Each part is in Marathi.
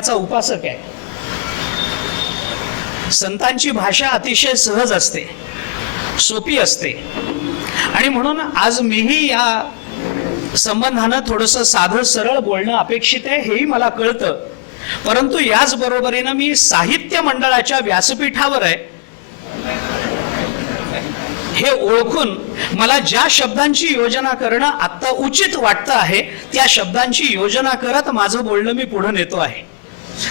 की उपासक आहे. संतांची भाषा अतिशय सहज असते सोपी असते. आणि म्हणून आज मीही या संबंधानं थोडंसं साधं सरळ बोलणं अपेक्षित आहे हेही मला कळतं. परंतु याच बरोबरीनं मी साहित्य मंडळाच्या व्यासपीठावर आहे. हे ओळखून मला ज्या शब्दांची योजना करणं आत्ता उचित वाटतं आहे त्या शब्दांची योजना करत माझं बोलणं मी पुढे नेतो आहे.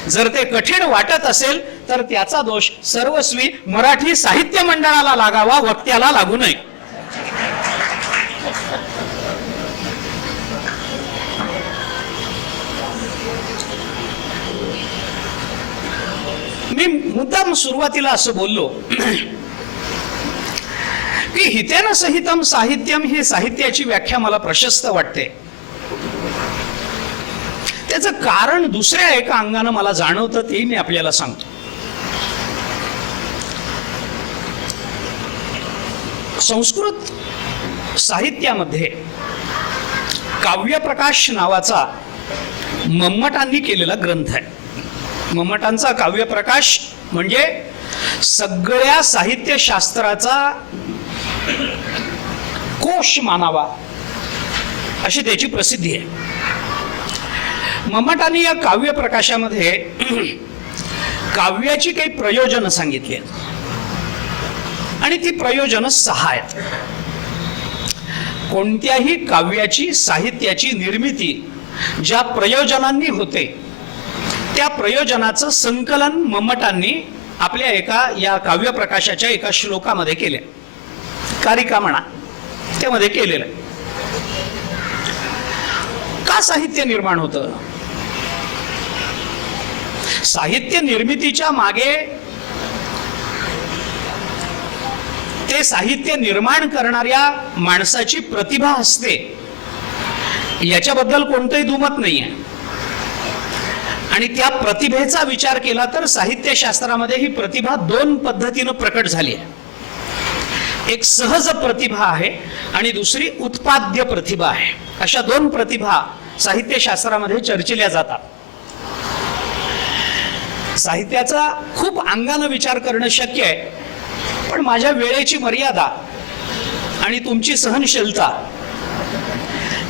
जर ते कठीण वाटत असेल तर त्याचा दोष सर्वस्वी मराठी साहित्य मंडळाला लागावा वक्त्याला लागू नये. मी मुद्दाम सुरुवातीला असं बोललो की हितेन सहितम साहित्यम ही साहित्याची व्याख्या मला प्रशस्त वाटते. त्याचं कारण दुसऱ्या एका अंगानं मला जाणवतं तेही मी आपल्याला सांगतो. संस्कृत साहित्यामध्ये काव्यप्रकाश नावाचा मम्मटांनी केलेला ग्रंथ आहे. मम्मटांचा काव्यप्रकाश म्हणजे सगळ्या साहित्यशास्त्राचा कोश मानावा अशी त्याची प्रसिद्धी आहे. मम्मटांनी या काव्य प्रकाशामध्ये काव्याची काही प्रयोजनं सांगितली आहेत. आणि ती प्रयोजनं सहा आहेत. कोणत्याही काव्याची साहित्याची निर्मिती ज्या प्रयोजनांनी होते त्या प्रयोजनाचं संकलन मम्मटांनी आपल्या एका या काव्य प्रकाशाच्या एका श्लोकामध्ये केले कारिका म्हणा त्यामध्ये केलेलं का साहित्य निर्माण होतं? साहित्य निर्मितीच्या मागे ते साहित्य निर्माण करणाऱ्या माणसाची प्रतिभा असते. याच्याबद्दल कोणतंही दुमत नाही आहे आणि त्या प्रतिभेचा विचार केला तर साहित्यशास्त्रामध्ये ही प्रतिभा दोन पद्धतीनं प्रकट झाली आहे. एक सहज प्रतिभा आहे आणि दुसरी उत्पाद्य प्रतिभा आहे. अशा दोन प्रतिभा साहित्यशास्त्रामध्ये चर्चिल्या जातात. साहित्याचा खूप अंगानं विचार करणं शक्य आहे. पण माझ्या वेळेची मर्यादा आणि तुमची सहनशीलता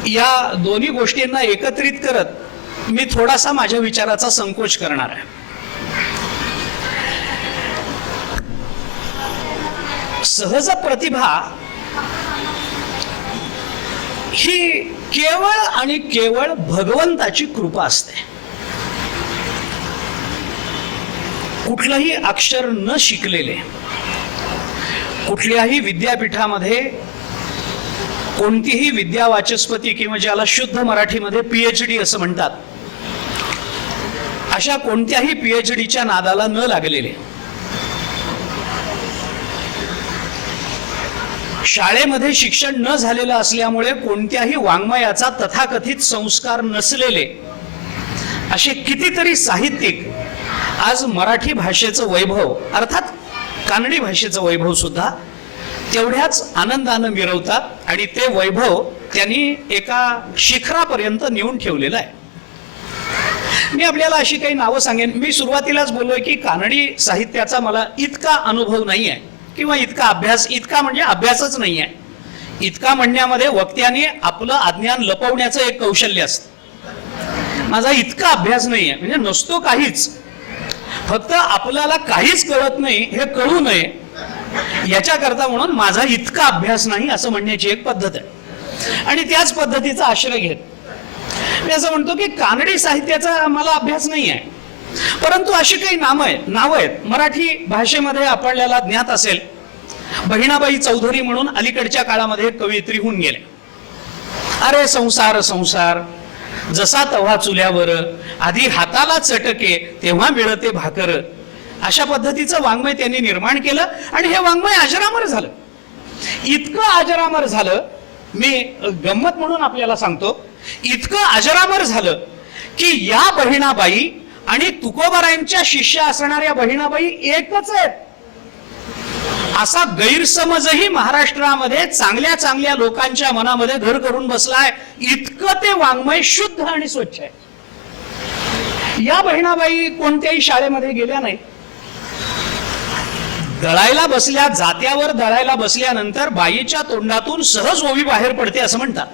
या दोन्ही गोष्टींना एकत्रित करत मी थोडासा माझ्या विचाराचा संकोच करणार आहे. सहज प्रतिभा ही केवळ आणि केवळ भगवंताची कृपा असते. कुठलंही अक्षर न शिकलेले कुठल्याही विद्यापीठामध्ये कोणतीही विद्या वाचस्पती किंवा ज्याला शुद्ध मराठीमध्ये पीएच डी असं म्हणतात अशा कोणत्याही पीएच डीच्या नादाला न लागलेले. शाळेमध्ये शिक्षण न झालेलं असल्यामुळे कोणत्याही वाङ्मयाचा तथाकथित संस्कार नसलेले असे कितीतरी साहित्यिक आज मराठी भाषेचं वैभव अर्थात कानडी भाषेचं वैभव सुद्धा तेवढ्याच आनंदानं मिरवतात आणि ते वैभव त्यांनी एका शिखरापर्यंत नेऊन ठेवलेलं आहे. मी आपल्याला अशी काही नावं सांगेन. मी सुरुवातीलाच बोललोय की कानडी साहित्याचा मला इतका अनुभव नाही आहे किंवा इतका अभ्यास इतका म्हणजे अभ्यासच नाही आहे. इतका म्हणण्यामध्ये वक्त्याने आपलं अज्ञान लपवण्याचं एक कौशल्य असतं. माझा इतका अभ्यास नाही आहे. म्हणजे नसतो काहीच. फक्त आपल्याला काहीच कळत नाही हे कळू नये. याच्याकरता म्हणून माझा इतका अभ्यास नाही असं म्हणण्याची एक पद्धत आहे. आणि त्याच पद्धतीचा आश्रय घेत. मी असं म्हणतो की कानडी साहित्याचा मला अभ्यास नाही आहे. परंतु अशी काही नामं आहेत नावं आहेत. मराठी भाषेमध्ये आपल्याला ज्ञात असेल बहिणाबाई चौधरी म्हणून अलीकडच्या काळामध्ये कवयित्री होऊन गेले. अरे संसार संसार जसा तव्हा चुल्यावर आधी हाताला चटके तेव्हा मिळते भाकर. अशा पद्धतीचं वाङ्मय त्यांनी निर्माण केलं आणि हे वाङ्मय आजरामर झालं. इतकं आजरामर झालं मी गंमत म्हणून आपल्याला सांगतो इतकं आजरामर झालं की या बहिणाबाई आणि तुकोबारायांच्या शिष्य असणाऱ्या बहिणाबाई एकच आहेत. असा गैरसमजही महाराष्ट्रामध्ये चांगल्या चांगल्या लोकांच्या मनामध्ये घर करून बसलाय. इतकं ते वाङ्मय शुद्ध आणि स्वच्छ आहे. या बहिणाबाई कोणत्याही शाळेमध्ये गेल्या नाही दळायला बसल्या जात्यावर दळायला बसल्यानंतर बाईच्या तोंडातून सहज ओवी बाहेर पडते असं म्हणतात.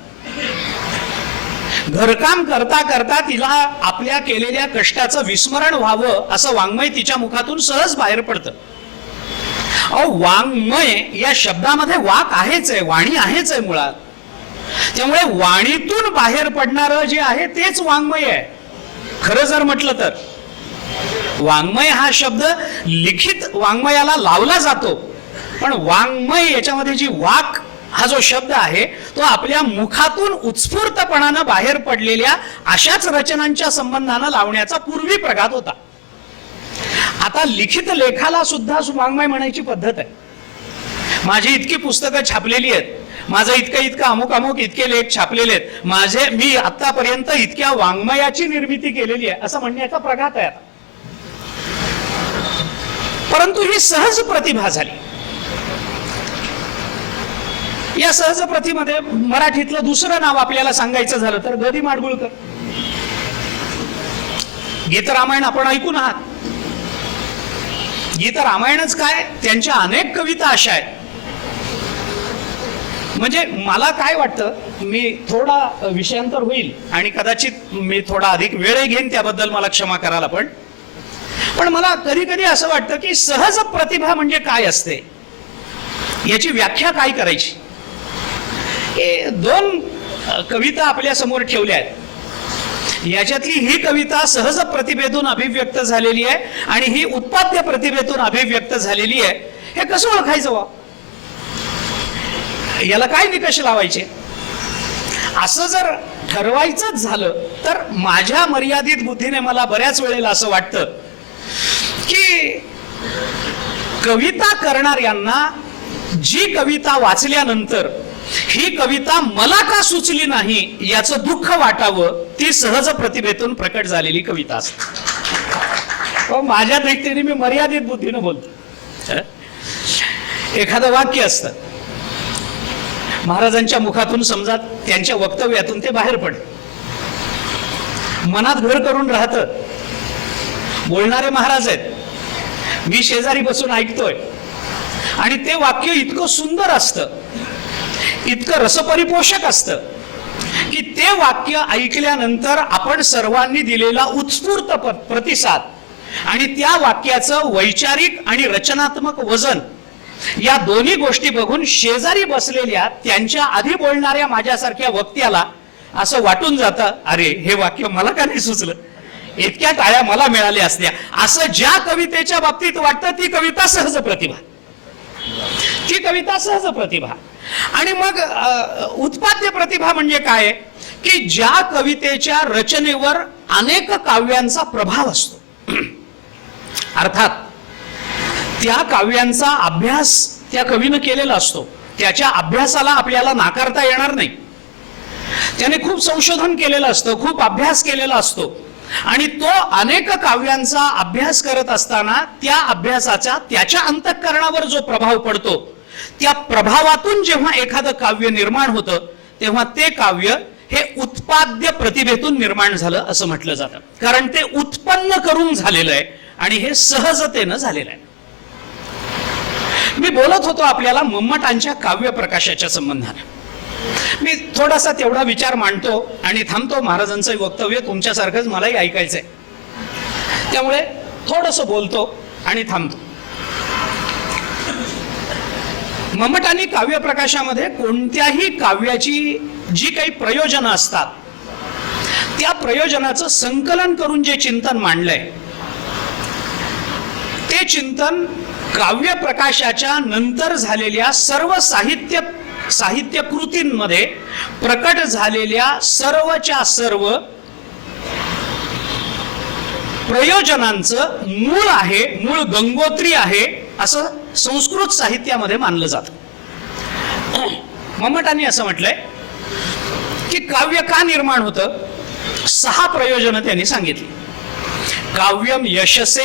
घरकाम करता करता तिला आपल्या केलेल्या कष्टाचं विस्मरण व्हावं असं वाङ्मय तिच्या मुखातून सहज बाहेर पडतं. अहो वाङ्मय या शब्दामध्ये वाक आहेच आहे वाणी आहेच आहे मुळात. त्यामुळे वाणीतून बाहेर पडणारं जे आहे तेच वाङ्मय आहे. खरं जर म्हटलं तर. वाङ्मय हा शब्द लिखित वाङ्मयाला लावला जातो. पण वाङ्मय याच्यामध्ये जी वाक हा जो शब्द आहे तो आपल्या मुखातून उत्स्फूर्तपणानं बाहेर पडलेल्या अशाच रचनांच्या संबंधानं लावण्याचा पूर्वी प्रघात होता. आता लिखित लेखाला सुद्धा वाङ्मय म्हणायची पद्धत आहे. माझी इतकी पुस्तकं छापलेली आहेत. माझं इतकं इतकं अमुक अमुक इतके लेख छापलेले आहेत. माझे मी आतापर्यंत इतक्या वाङ्मयाची निर्मिती केलेली आहे असं म्हणण्याचा प्रघात आहे आता. परंतु ही सहज प्रतिभा झाली. या सहज प्रतीमध्ये मराठीतलं दुसरं नाव आपल्याला सांगायचं झालं तर गदी माडगुळकर. गीत रामायण आपण ऐकून आहात. गीता रामायणच काय? त्यांच्या अनेक कविता अशा आहेत. म्हणजे मला काय वाटतं मी थोडा विषयांतर होईल आणि कदाचित मी थोडा अधिक वेळ घेईन त्याबद्दल मला क्षमा करायला पण. पण मला कधी कधी असं वाटतं की सहज प्रतिभा म्हणजे काय असते? याची व्याख्या काय करायची? दोन कविता आपल्यासमोर ठेवल्या आहेत. याच्यातली ही कविता सहज प्रतिभेतून अभिव्यक्त झालेली आहे आणि ही उत्पाद्य प्रतिभेतून अभिव्यक्त झालेली आहे. हे कसं ओळखायचं वा याला काय निकष लावायचे? असं जर ठरवायचंच झालं तर माझ्या मर्यादित बुद्धीने मला बऱ्याच वेळेला असं वाटतं की कविता करणाऱ्यांना जी कविता वाचल्यानंतर ही कविता मला का सुचली नाही याचं दुःख वाटावं ती सहज प्रतिभेतून प्रकट झालेली कविता असते. माझ्या दृष्टीने मी मर्यादित बुद्धीनं बोलतो. एखादं वाक्य असतं. महाराजांच्या मुखातून समजा त्यांच्या वक्तव्यातून ते बाहेर पड मनात घर करून राहतं. बोलणारे महाराज आहेत. मी शेजारी बसून ऐकतोय. आणि ते वाक्य इतकं सुंदर असतं. इतकं रसपरिपोषक असतं की ते वाक्य ऐकल्यानंतर आपण सर्वांनी दिलेला उत्स्फूर्त प्रतिसाद आणि त्या वाक्याचं वैचारिक आणि रचनात्मक वजन या दोन्ही गोष्टी बघून शेजारी बसलेल्या त्यांच्या आधी बोलणाऱ्या माझ्यासारख्या वक्त्याला असं वाटून जातं अरे हे वाक्य मला का नाही सुचलं? इतक्या टाळ्या मला मिळाल्या असत्या. असं ज्या कवितेच्या बाबतीत वाटतं ती कविता सहज प्रतिभा. ती कविता सहज प्रतिभा. आणि मग उत्पाद्य प्रतिभा म्हणजे काय? की ज्या कवितेच्या रचनेवर अनेक काव्यांचा प्रभाव असतो. अर्थात त्या काव्यांचा अभ्यास त्या कवीनं केलेला असतो. त्याच्या अभ्यासाला आपल्याला नाकारता येणार नाही. त्याने खूप संशोधन केलेलं असतं खूप अभ्यास केलेला असतो. आणि तो अनेक काव्यांचा अभ्यास करत असताना त्या अभ्यासाचा त्याच्या अंतःकरणावर जो प्रभाव पडतो त्या प्रभावातून जेव्हा एखादं काव्य निर्माण होतं तेव्हा ते काव्य हे उत्पाद्य प्रतिभेतून निर्माण झालं असं म्हटलं जातं. कारण ते उत्पन्न करून झालेलं आहे आणि हे सहजतेनं झालेलं आहे. मी बोलत होतो आपल्याला मम्मटांच्या काव्य प्रकाशाच्या संबंधाने. मी थोडासा तेवढा विचार मांडतो आणि थांबतो. महाराजांचं वक्तव्य तुमच्यासारखंच मलाही ऐकायचंय. त्यामुळे थोडस बोलतो आणि थांबतो. ममटानी काव्य प्रकाशामध्ये कोणत्याही काव्याची जी काही प्रयोजनं असतात त्या प्रयोजनाचं संकलन करून जे चिंतन मांडलंय ते चिंतन काव्य प्रकाशाच्या नंतर झालेल्या सर्व साहित्य साहित्य कृतींमध्ये प्रकट झालेल्या सर्वच्या सर्व प्रयोजनांचं मूळ आहे मूळ गंगोत्री आहे असं संस्कृत साहित्यामध्ये मानलं जातं. मम्मटांनी असं म्हटलंय की काव्य का निर्माण होतं? सहा प्रयोजनं त्यांनी सांगितली. काव्यम यशसे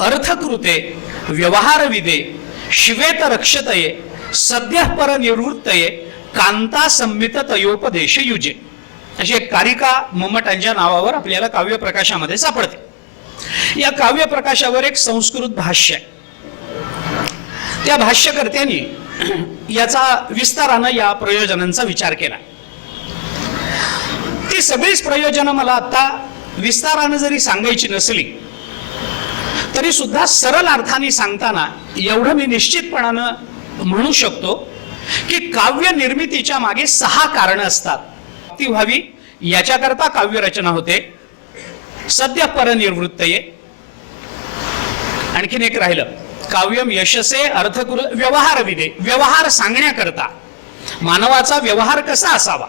अर्थकृते व्यवहारविदे श्वेत रक्षतये सद्य परनिवृत्तये कांता संमित तयोपदेश युजे अशी एक कारिका मम्मटांच्या नावावर आपल्याला काव्य प्रकाशामध्ये सापडते. या काव्य प्रकाशावर एक संस्कृत भाष्य आहे. त्या भाष्यकर्त्यांनी याचा विस्तारानं या प्रयोजनांचा विचार केला. ती सगळीच प्रयोजनं मला आता विस्तारानं जरी सांगायची नसली तरी सुद्धा सरळ अर्थाने सांगताना एवढं मी निश्चितपणानं म्हणू शकतो की काव्य निर्मितीच्या मागे सहा कारण असतात. ती व्हावी याच्याकरता काव्य रचना होते सद्य परनिर्वृत्तये आणखीन एक राहिलं. काव्यम यशसे अर्थकुल व्यवहार विदे व्यवहार सांगण्याकरता. मानवाचा व्यवहार कसा असावा?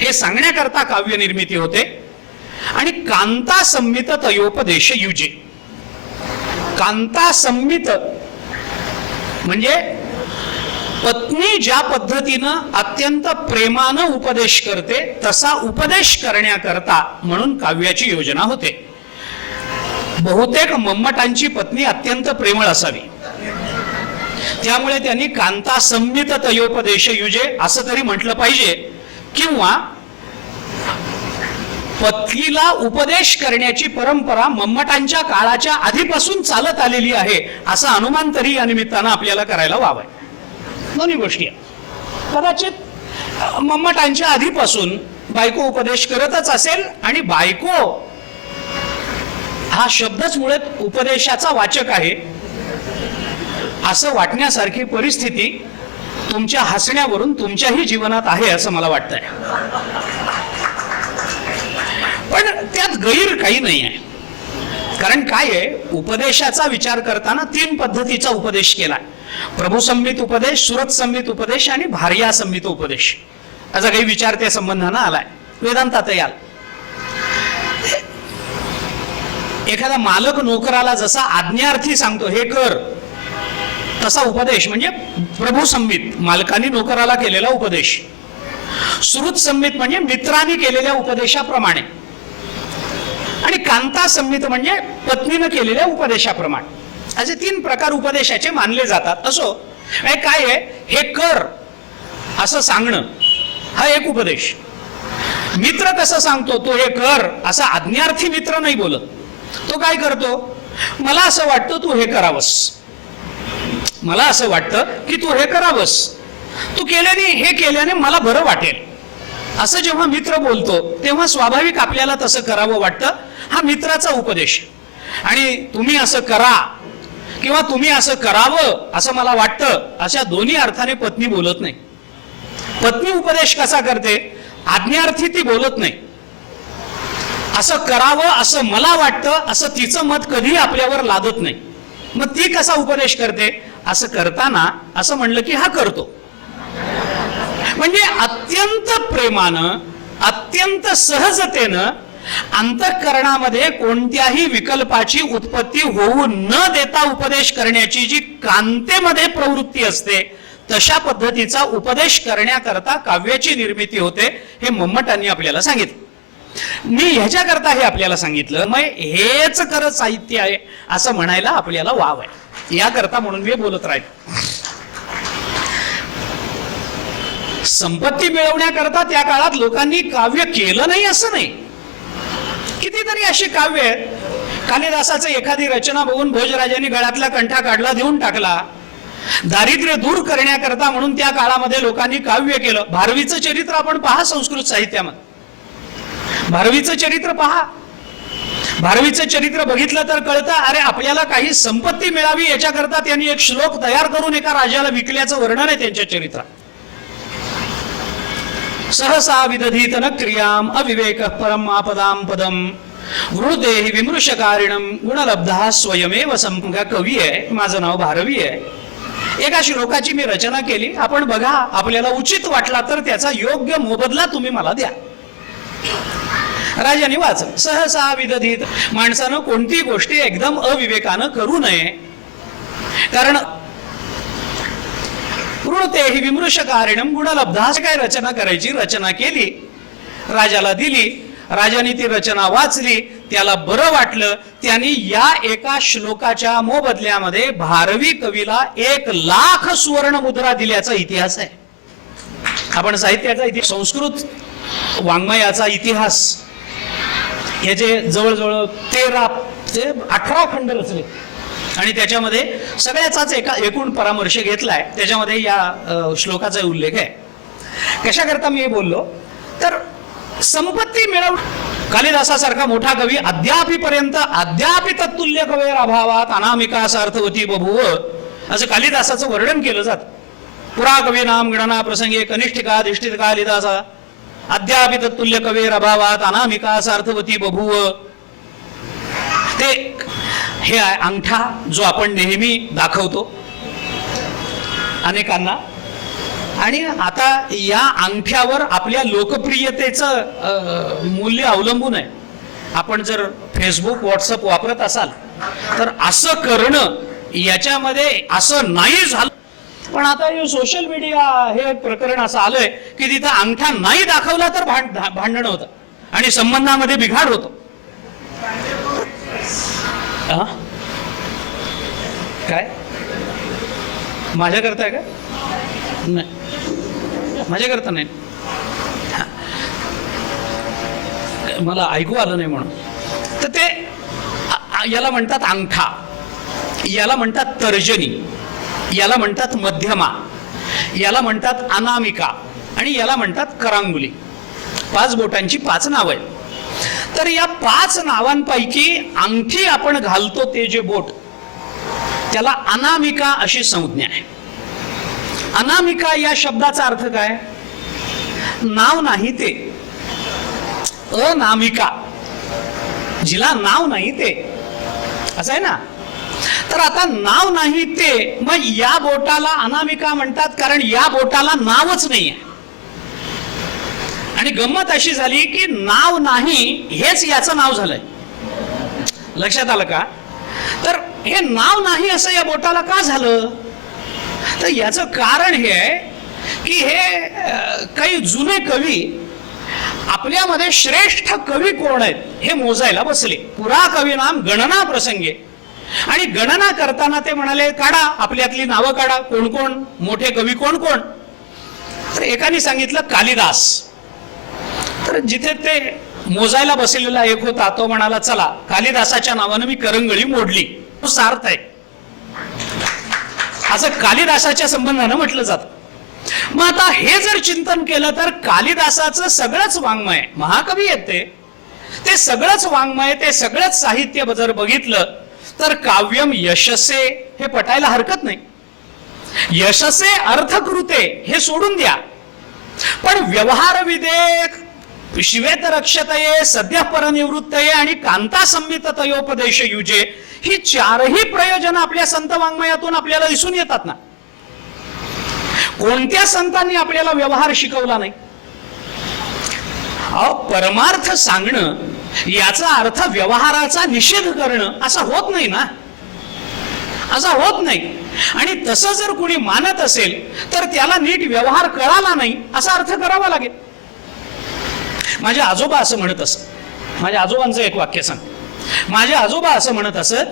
हे सांगण्याकरता काव्य निर्मिती होते. आणि कांता संमित तयोपदेश युजे. कांता संमित म्हणजे पत्नी ज्या पद्धतीनं अत्यंत प्रेमानं उपदेश करते तसा उपदेश करण्याकरता म्हणून काव्याची योजना होते. बहुतेक मम्मटांची पत्नी अत्यंत प्रेमळ असावी. त्यामुळे त्यांनी कांता संमित तयोपदेश युजे असं तरी म्हटलं पाहिजे. किंवा पत्नीला उपदेश करण्याची परंपरा मम्मटांच्या काळाच्या आधीपासून चालत आलेली आहे असं अनुमान तरी या निमित्तानं आपल्याला करायला वावय दोन्ही गोष्टी कदाचित मम्मटांच्या आधीपासून बायको उपदेश करतच असेल आणि बायको हा शब्दच मुळात उपदेशाचा वाचक आहे. असं वाटण्यासारखी परिस्थिती तुमच्या हसण्यावरून तुमच्याही जीवनात आहे असं मला वाटतंय. पण त्यात गैर काही नाही आहे कारण काय आहे? उपदेशाचा विचार करताना तीन पद्धतीचा उपदेश केला. प्रभुसंमित उपदेश सुरत संमित उपदेश आणि भार्या संमित उपदेश. असा काही विचार त्या संबंधानं आलाय. वेदांतात याल एखादा मालक नोकराला जसा आज्ञार्थी सांगतो हे कर. तसा उपदेश म्हणजे प्रभू संमित मालकाने नोकराला केलेला उपदेश. सुहृत संमित म्हणजे मित्रांनी केलेल्या उपदेशाप्रमाणे. आणि कांता संमित म्हणजे पत्नीनं केलेल्या उपदेशाप्रमाणे. असे तीन प्रकार उपदेशाचे मानले जातात. असो काय आहे? हे कर असं सांगणं हा एक उपदेश. मित्र कसं सांगतो? तो हे कर असा आज्ञार्थी मित्र नाही बोलत. तो काय करतो? मला असं वाटतं तू हे करावंस. मला असं वाटतं की तू हे करावंस. तू केल्याने हे केल्याने मला बरं वाटेल. असं जेव्हा मित्र बोलतो तेव्हा स्वाभाविक आपल्याला तसं करावं वाटतं. हा मित्राचा उपदेश. आणि तुम्ही असं करा किंवा तुम्ही असं करावं असं मला वाटतं अशा दोन्ही अर्थाने पत्नी बोलत नाही. पत्नी उपदेश कसा करते? आज्ञार्थी ती बोलत नाही. असं करावं असं मला वाटतं असं तिचं मत कधी आपल्यावर लादत नाही. मग ती कसा उपदेश करते? असं करताना असं म्हणलं की हा करतो. म्हणजे अत्यंत प्रेमानं अत्यंत सहजतेनं अंतःकरणामध्ये कोणत्याही विकल्पाची उत्पत्ती होऊ न देता उपदेश करण्याची जी कांतेमध्ये प्रवृत्ती असते तशा पद्धतीचा उपदेश करण्याकरता काव्याची निर्मिती होते हे मम्मटांनी आपल्याला सांगितलं. मी ह्याच्याकरता हे आपल्याला सांगितलं मग हेच खरं साहित्य आहे असं म्हणायला आपल्याला वाव आहे. याकरता म्हणून मी बोलत राहील संपत्ती मिळवण्याकरता त्या काळात लोकांनी काव्य केलं नाही असं नाही. कितीतरी अशी काव्य आहेत. कालिदासाचं एखादी रचना बघून भोजराजांनी गळ्यातला कंठा काढला देऊन टाकला. दारिद्र्य दूर करण्याकरता म्हणून त्या काळामध्ये लोकांनी काव्य केलं. भारवीचं चरित्र आपण पहा संस्कृत साहित्यामध्ये. भारवीचं चरित्र पहा. भारवीचं चरित्र बघितलं तर कळतं अरे आपल्याला काही संपत्ती मिळावी याच्याकरता त्यांनी एक श्लोक तयार करून एका राजाला विकल्याचं वर्णन आहे त्यांच्या चरित्रात. सहसा विदधीत न क्रियाम अविवेक परम आपदाम पदम। वृदेही विमृशकारिणम गुणलब्धा स्वयमेव संपगा कवी आहे माझं नाव भारवी आहे. एका श्लोकाची मी रचना केली आपण बघा आपल्याला उचित वाटला तर त्याचा योग्य मोबदला तुम्ही मला द्या. राजाने वाचलं. सहसा विदधित माणसानं कोणती गोष्टी एकदम अविवेकानं करू नये. कारण ही विमृशकारिणम गुणलब्धा. गुणलब्धास काय रचना करायची? रचना केली. राजाला दिली. राजाने ती रचना वाचली. त्याला बरं वाटलं. त्यांनी या एका श्लोकाच्या मोबदल्यामध्ये भारवी कवीला एक लाख सुवर्ण मुद्रा दिल्याचा इतिहास आहे. आपण साहित्याचा इतिहास संस्कृत वाङ्मयाचा इतिहास याचे जवळजवळ तेरा ते अठरा खंड रचले आणि त्याच्यामध्ये सगळ्याचाच एका एकूण परामर्श घेतलाय. त्याच्यामध्ये या श्लोकाचा उल्लेख आहे. कशाकरता मी हे बोललो? तर संपत्ती मिळव कालिदासासारखा मोठा कवी अद्यापीपर्यंत अद्यापि तत्तुल्य कवेर अभावात अनामिकास अर्थवती बभुव असं कालिदासाचं वर्णन केलं जात. पुरा कवी नाम गणना प्रसंगी कनिष्ठिका धिष्ठित कालिदासा अद्यापि तत्तुल्य कवेर अभावात अनामिकास अर्थवती बभूव. ते हे अंगठा जो आपण नेहमी दाखवतो अनेकांना. आणि आता या अंगठ्यावर आपल्या लोकप्रियतेचं मूल्य अवलंबून आहे. आपण जर फेसबुक व्हॉट्सअप वापरत असाल तर असं करणं याच्यामध्ये असं नाही झालं. पण आता हे सोशल मीडिया हे एक प्रकरण असं आलंय की तिथं अंगठा नाही दाखवला तर भांड भांडण होतं. आणि संबंधामध्ये बिघाड होतो. काय? माझ्याकरता आहे का? नाही. माझ्याकरता नाही. मला ऐकू आलं नाही म्हणून. तर ते याला म्हणतात अंगठा. याला म्हणतात तर्जनी. याला म्हणतात मध्यमा याला म्हणतात अनामिका आणि याला म्हणतात करांगुली. पाच बोटांची पाच नावं आहेत. तर या पाच नावांपैकी अंगठी आपण घालतो ते जे बोट त्याला अनामिका अशी संज्ञा आहे. अनामिका या शब्दाचा अर्थ काय? नाव नाही ते. अनामिका. जिला नाव नाही ते. असं आहे ना? तर आता नाव नाही ते. मग या बोटाला अनामिका म्हणतात कारण या बोटाला नावच नाही आहे आणि गंमत अशी झाली की नाव नाही हेच याचं नाव झालंय. लक्षात आलं का? तर हे नाव नाही असं या बोटाला का झालं? तर याचं कारण हे आहे की हे काही जुने कवी आपल्यामध्ये श्रेष्ठ कवी कोण आहेत हे मोजायला बसले. पुरा कवी नाम गणना प्रसंगे. आणि गणना करताना ते म्हणाले काढा आपल्यातली नावं काढा. कोण कोण? मोठे कवी कोण कोण? तर एकाने सांगितलं कालिदास. तर जिथे ते मोजायला बसलेला एक होता तो म्हणाला चला कालिदासाच्या नावानं मी करंगळी मोडली. तो सार्थ आहे. असं कालिदासाच्या संबंधानं म्हटलं जातं. मग आता हे जर चिंतन केलं तर कालिदासाचं सगळंच वाङ्मय महाकवी येते ते. सगळंच वाङ्मय ते सगळंच साहित्य जर बघितलं तर काव्यम यशसे हे पटायला हरकत नाही. यशसे अर्थकृते हे सोडून द्या. पण व्यवहार विधेयक शिवेत रक्षतये सध्या परनिवृत्तये आणि कांता संमित तयोपदेश युजे ही चारही प्रयोजन आपल्या संत वाङ्मयातून आपल्याला दिसून येतात ना. कोणत्या संतांनी आपल्याला व्यवहार शिकवला नाही? अ परमार्थ सांगणं याचा अर्थ व्यवहाराचा निषेध करणं असा होत नाही ना. असा होत नाही. आणि तसं जर कुणी मानत असेल तर त्याला नीट व्यवहार कळाला नाही असा अर्थ करावा लागेल. माझे आजोबा असं म्हणत असत. माझ्या आजोबांचं एक वाक्य सांग. माझे आजोबा असं म्हणत असत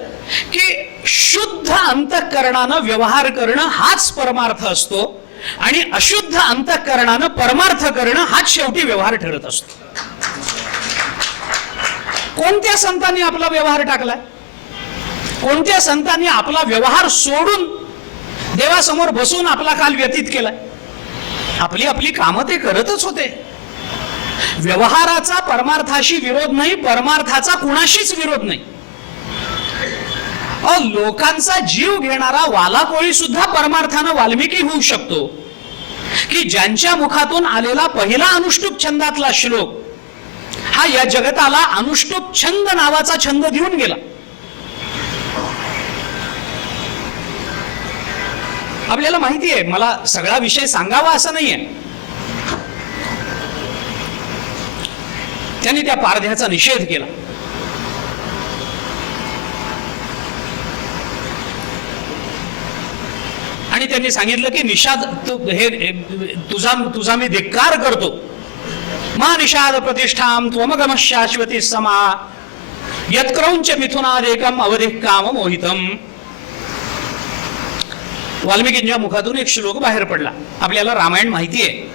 की शुद्ध अंतःकरणानं व्यवहार करणं हाच परमार्थ असतो आणि अशुद्ध अंतःकरणानं परमार्थ करणं हाच शेवटी व्यवहार ठरत असतो. कोणत्या संतांनी आपला व्यवहार टाकलाय कोणत्या संतांनी आपला व्यवहार सोडून देवासमोर बसून आपला काल व्यतीत केलाय आपली आपली कामं ते करतच होते. व्यवहाराचा परमार्थाशी विरोध नाही परमार्थाचा कुणाशीच विरोध नाही. अ लोकांचा जीव घेणारा वालाकोळी सुद्धा परमार्थानं वाल्मिकी होऊ शकतो. की ज्यांच्या मुखातून आलेला पहिला अनुष्टुप छंदातला श्लोक हा या जगताला अनुष्टुप छंद नावाचा छंद देऊन गेला. आपल्याला माहिती आहे मला सगळा विषय सांगावा असं नाहीये. त्यांनी त्या पारध्याचा निषेध केला. आणि त्यांनी सांगितलं की निषाद तु हे- तुझा तुझा मी धिक्कार करतो. धर्मानिषाद प्रतिष्ठाम त्वमगम शाश्वती समा यत्क्रौंच मिथुनादेकम अवधिक काम मोहितम वाल्मिकींच्या मुखातून एक श्लोक बाहेर पडला आपल्याला रामायण माहिती आहे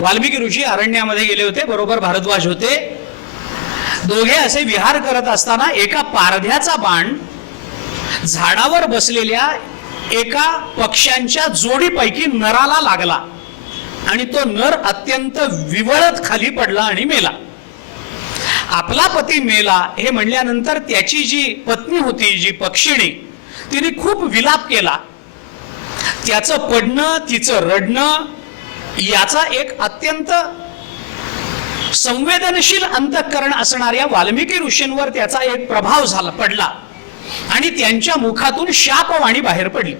वाल्मिकी ऋषी अरण्यामध्ये गेले होते बरोबर भारद्वाज होते दोघे असे विहार करत असताना एका पारध्याचा बाण झाडावर बसलेल्या एका पक्ष्यांच्या जोडीपैकी नराला लागला आणि तो नर अत्यंत विवळत खाली पडला आणि मेला. आपला पती मेला हे म्हणल्यानंतर त्याची जी पत्नी होती जी पक्षिणी तिने खूप विलाप केला. त्याचं पडणं तिचं रडणं याचा एक अत्यंत संवेदनशील अंतःकरण असणाऱ्या वाल्मिकी ऋषींवर त्याचा एक प्रभाव झाला पडला. आणि त्यांच्या मुखातून शापवाणी बाहेर पडली.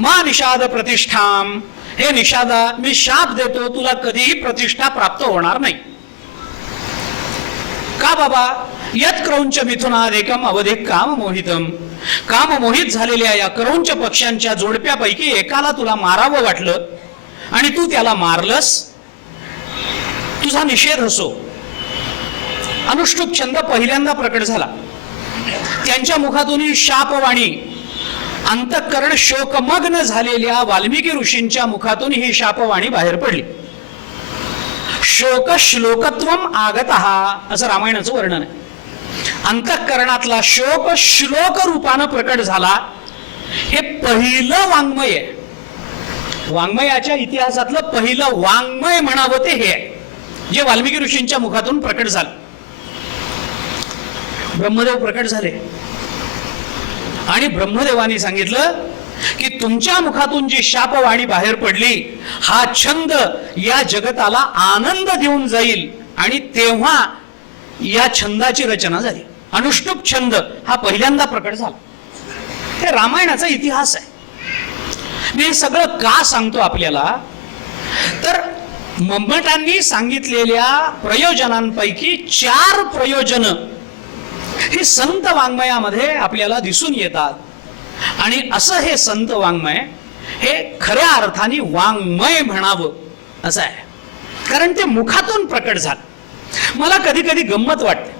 मा निषाद प्रतिष्ठाम हे निषादा मी शाप देतो तुला कधीही प्रतिष्ठा प्राप्त होणार नाही. का बाबा? यत क्रौंच मिथुनाद एकम अवधिक काम मोहितम. काम मोहित झालेल्या या क्रौंच पक्ष्यांच्या जोडप्यापैकी एकाला तुला मारावं वाटलं आणि तू त्याला मारलंस? तुझा निषेध असो. अनुष्टुप छंद पहिल्यांदा प्रकट झाला. त्यांच्या मुखातून शापवाणी अंतःकरण शोकमग्न झालेल्या वाल्मिकी ऋषींच्या मुखातून ही शापवाणी बाहेर पडली. शोक श्लोकत्वम आगत असं रामायणाचं वर्णन आहे. अंतःकरणातला शोक श्लोक रूपानं प्रकट झाला. हे पहिलं वाङ्मय आहे. वाङ्मयाच्या इतिहासातलं पहिलं वाङ्मय म्हणावं ते हे आहे जे वाल्मिकी ऋषींच्या मुखातून प्रकट झालं. ब्रह्मदेव प्रकट झाले. आणि ब्रह्मदेवानी सांगितलं की तुमच्या मुखातून जी शापवाणी बाहेर पडली हा छंद या जगताला आनंद देऊन जाईल. आणि तेव्हा या छंदाची रचना झाली. अनुष्टुप छंद हा पहिल्यांदा प्रकट झाला. ते रामायणाचा इतिहास आहे. मी हे सगळं का सांगतो आपल्याला? तर मम्मटांनी सांगितलेल्या प्रयोजनांपैकी चार प्रयोजन हे संत वाङ्मयामध्ये आपल्याला दिसून येतात. आणि असं हे संत वाङ्मय हे खऱ्या अर्थाने वाङ्मय म्हणावं असं आहे. कारण ते मुखातून प्रकट झालं. मला कधी कधी गंमत वाटते.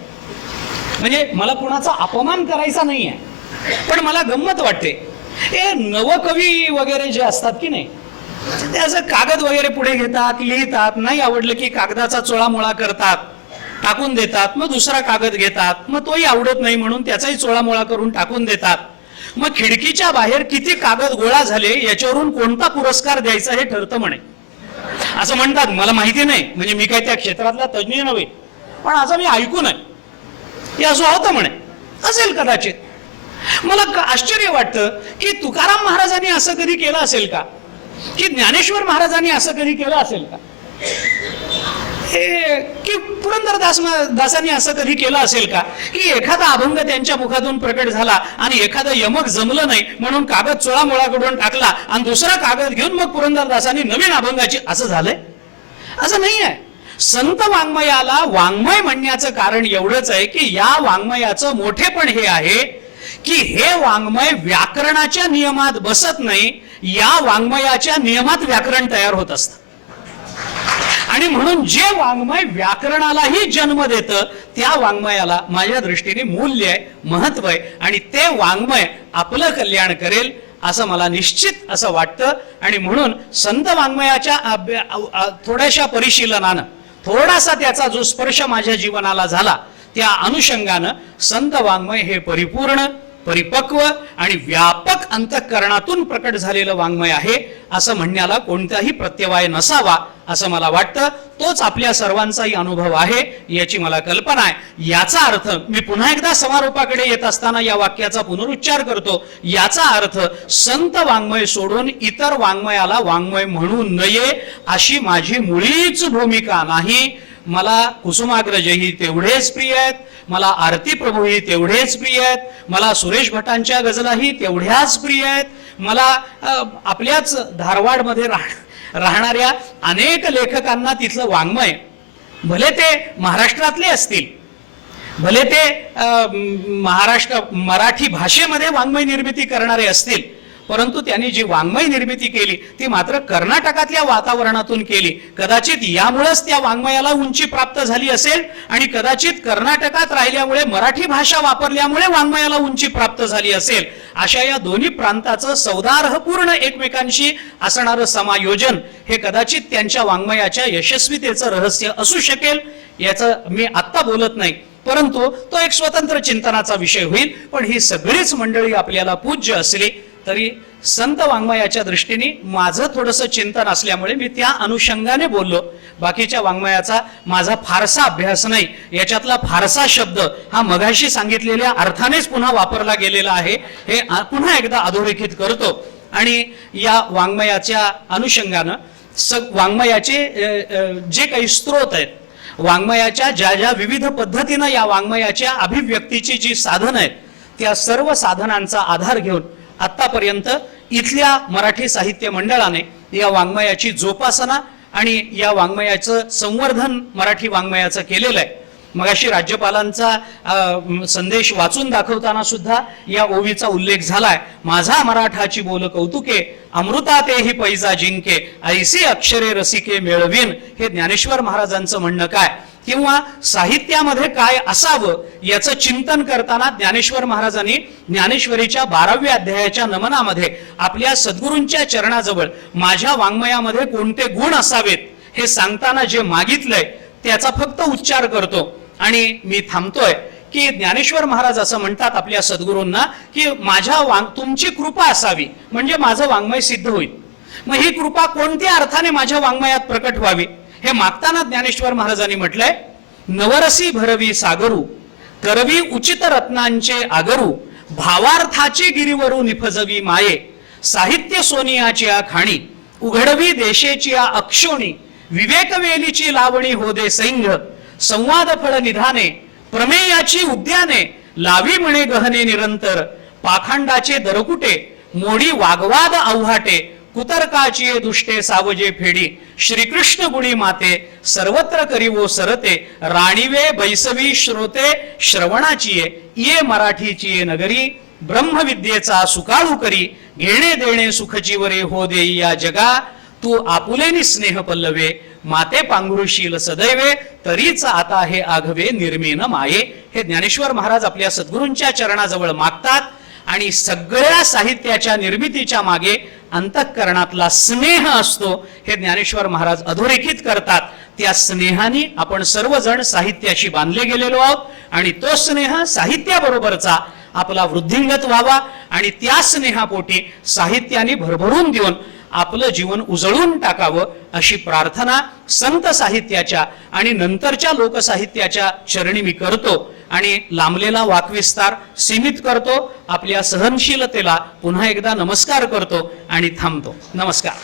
म्हणजे मला कुणाचा अपमान करायचा नाही आहे पण मला गंमत वाटते. हे नवकवी वगैरे जे असतात की नाही ते असं कागद वगैरे पुढे घेतात लिहितात नाही आवडलं की कागदाचा चोळामोळा करतात. टाकून देतात मग दुसरा कागद घेतात मग तोही आवडत नाही म्हणून त्याचाही चोळामोळा करून टाकून देतात. मग खिडकीच्या बाहेर किती कागद गोळा झाले याच्यावरून कोणता पुरस्कार द्यायचा हे ठरतं म्हणे. असं म्हणतात मला माहिती नाही म्हणजे मी काय त्या क्षेत्रातला तज्ज्ञ नव्हे पण असं मी ऐकून आहे. हे असं होतं म्हणे. असेल कदाचित. मला आश्चर्य वाटतं की तुकाराम महाराजांनी असं कधी केलं असेल का? की ज्ञानेश्वर महाराजांनी असं कधी केलं असेल का? हे की पुरंदरदास दासांनी असं कधी केलं असेल का? की एखादा अभंग त्यांच्या मुखातून प्रकट झाला आणि एखादं यमक जमलं नाही म्हणून कागद चोळामोळा करून टाकला आणि दुसरा कागद घेऊन मग पुरंदरदासांनी नवीन अभंगाची असं झालंय? असं नाही आहे संत वाङ्मयाला वाङ्मय म्हणण्याचं कारण एवढंच आहे की या वाङ्मयाचं मोठेपण हे आहे की हे वाङ्मय व्याकरणाच्या नियमात बसत नाही या वाङ्मयाच्या नियमात व्याकरण तयार होत असतं. आणि म्हणून जे वाङ्मय व्याकरणालाही जन्म देतं त्या वाङ्मयाला माझ्या दृष्टीने मूल्य आहे महत्त्व आहे. आणि ते वाङ्मय आपलं कल्याण करेल असं मला निश्चित असं वाटतं. आणि म्हणून संत वाङ्मयाच्या थोड्याशा परिशीलनानं थोडासा त्याचा जो स्पर्श माझ्या जीवनाला झाला त्या अनुषंगानं संत वाङ्मय हे परिपूर्ण परिपक्व आणि व्यापक अंतःकरणातून प्रकट झालेलं वाङ्मय आहे असं म्हणण्याला कोणताही प्रत्यवाय नसावा. असं मला वाटतं. तोच आपल्या सर्वांचाही अनुभव आहे याची मला कल्पना आहे. याचा अर्थ मी पुन्हा एकदा समारोपाकडे येत असताना या वाक्याचा पुनरुच्चार करतो. याचा अर्थ संत वाङ्मय सोडून इतर वाङ्मयाला वाङ्मय म्हणू नये अशी माझी मुळीच भूमिका नाही. मला कुसुमाग्रजही तेवढेच प्रिय आहेत मला आरती प्रभूही तेवढेच प्रिय आहेत मला सुरेश भटांच्या गजलाही तेवढ्याच प्रिय आहेत मला आपल्याच धारवाडमध्ये राह राहणाऱ्या अनेक लेखकांना तिथलं वाङ्मय भले ते महाराष्ट्रातले असतील भले ते महाराष्ट्र मराठी भाषेमध्ये वाङ्मय निर्मिती करणारे असतील परंतु त्यांनी जी वाङ्मय निर्मिती केली ती मात्र कर्नाटकातल्या वातावरणातून केली. कदाचित यामुळेच त्या वाङ्मयाला उंची प्राप्त झाली असेल आणि कदाचित कर्नाटकात राहिल्यामुळे मराठी भाषा वापरल्यामुळे वाङ्मयाला उंची प्राप्त झाली असेल. अशा या दोन्ही प्रांताचं सौदार्हपूर्ण एकमेकांशी असणारं समायोजन हे कदाचित त्यांच्या वाङ्मयाच्या यशस्वीतेचं रहस्य असू शकेल याचं मी आत्ता बोलत नाही. परंतु तो एक स्वतंत्र चिंतनाचा विषय होईल पण ही सगळीच मंडळी आपल्याला पूज्य असली तरी संत वाङ्मयाच्या दृष्टीने माझं थोडंसं चिंतन असल्यामुळे मी त्या अनुषंगाने बोललो. बाकीच्या वाङ्मयाचा माझा फारसा अभ्यास नाही. याच्यातला फारसा शब्द हा मगाशी सांगितलेल्या अर्थानेच पुन्हा वापरला गेलेला आहे. हे पुन्हा एकदा अधोरेखित करतो. आणि या वाङ्मयाच्या अनुषंगानं स वाङ्मयाचे जे काही स्रोत आहेत वाङ्मयाच्या ज्या ज्या विविध पद्धतीनं या वाङ्मयाच्या अभिव्यक्तीची जी साधनं आहेत त्या सर्व साधनांचा आधार घेऊन आतापर्यंत इथल्या मराठी साहित्य मंडळाने या वाङ्मयाची जोपासना आणि या वाङ्मयाचं संवर्धन मराठी वाङ्मयाचं केलेलं आहे. मगाशी राज्यपालांचा संदेश वाचून दाखवताना सुद्धा या ओवीचा उल्लेख झालाय. माझा मराठाची बोल कौतुके अमृता तेही पैजा जिंके ऐसी अक्षरे रसिके मिळवीन हे ज्ञानेश्वर महाराजांचं म्हणणं काय? किंवा साहित्यामध्ये काय असावं याचं चिंतन करताना ज्ञानेश्वर महाराजांनी ज्ञानेश्वरीच्या बाराव्या अध्यायाच्या नमनामध्ये आपल्या सद्गुरूंच्या चरणाजवळ माझ्या वाङ्मयामध्ये कोणते गुण असावेत हे सांगताना जे मागितलंय त्याचा फक्त उच्चार करतो. आणि मी थांबतोय की ज्ञानेश्वर महाराज असं म्हणतात आपल्या सद्गुरूंना की माझ्या वांग तुमची कृपा असावी म्हणजे माझं वाङ्मय सिद्ध होईल. मग ही कृपा कोणत्या अर्थाने माझ्या वाङ्मयात प्रकट व्हावी? हे मागताना ज्ञानेश्वर महाराजांनी म्हटलंय नवरसी भरवी सागरू करवी उचित रत्नांचे आगरू भावार्थाची गिरीवरू निफजवी माये साहित्य सोनियाची खाणी उघडवी देशेची अक्षोणी विवेकवेलीची लावणी होदे सैंग संवाद फळ निधाने प्रमेयाची उद्याने लावी म्हणे गहने निरंतर पाखंडाचे दरकुटे मोडी वागवाद आव्हाटे कुतर्काची दुष्टे सावजे फेडी. श्रीकृष्ण गुणी माते सर्वत्र करीवो सरते. राणीवे बैसवी श्रोते श्रवणाची ये मराठीची ये नगरी. ब्रह्मविद्येचा सुकाळू करी घेणे देणे सुखजीवरे हो देई या जगा. तू आपुलेनी स्नेह पल्लवे माते पांघरुशील सदैवे तरीच आता हे आघवे निर्मीन माये. हे ज्ञानेश्वर महाराज आपल्या सद्गुरूंच्या चरणाजवळ मागतात आणि सगळ्या साहित्याच्या निर्मितीच्या मागे अंतःकरणातला स्नेह असतो हे ज्ञानेश्वर महाराज अधोरेखित करतात. त्या स्नेहाने आपण सर्वजण साहित्याशी बांधले गेलेलो आहोत आणि तो स्नेह साहित्याबरोबरचा आपला वृद्धिंगत व्हावा आणि त्या स्नेहापोटी साहित्याने भरभरून देऊन आपलं जीवन उजळून टाकावं अशी प्रार्थना संत साहित्याच्या आणि नंतरच्या लोकसाहित्याच्या चरणी मी करतो. आणि लांबलेला वाकविस्तार सीमित करतो आपल्या सहनशीलतेला पुन्हा एकदा नमस्कार करतो आणि थांबतो. नमस्कार.